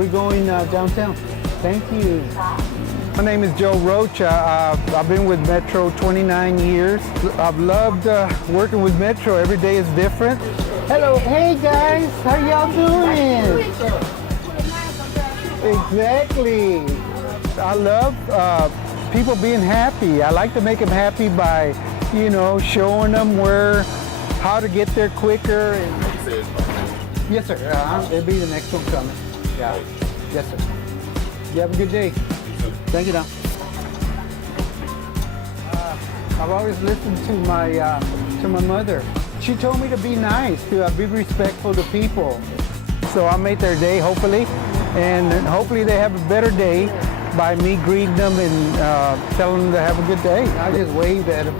We're going downtown. Thank you. My name is Joe Rocha. I've been with Metro 29 years. I've loved working with Metro. Every day is different. Hello, hey guys, how y'all doing? Exactly. I love people being happy. I like to make them happy by, showing them how to get there quicker. Yes, sir. It'll be the next one coming. Yeah. Yes, sir. You have a good day. Thank you, Don. I've always listened to my mother. She told me to be nice, to be respectful to people. So I made their day, hopefully, and hopefully they have a better day by me greeting them and telling them to have a good day. I just waved at them.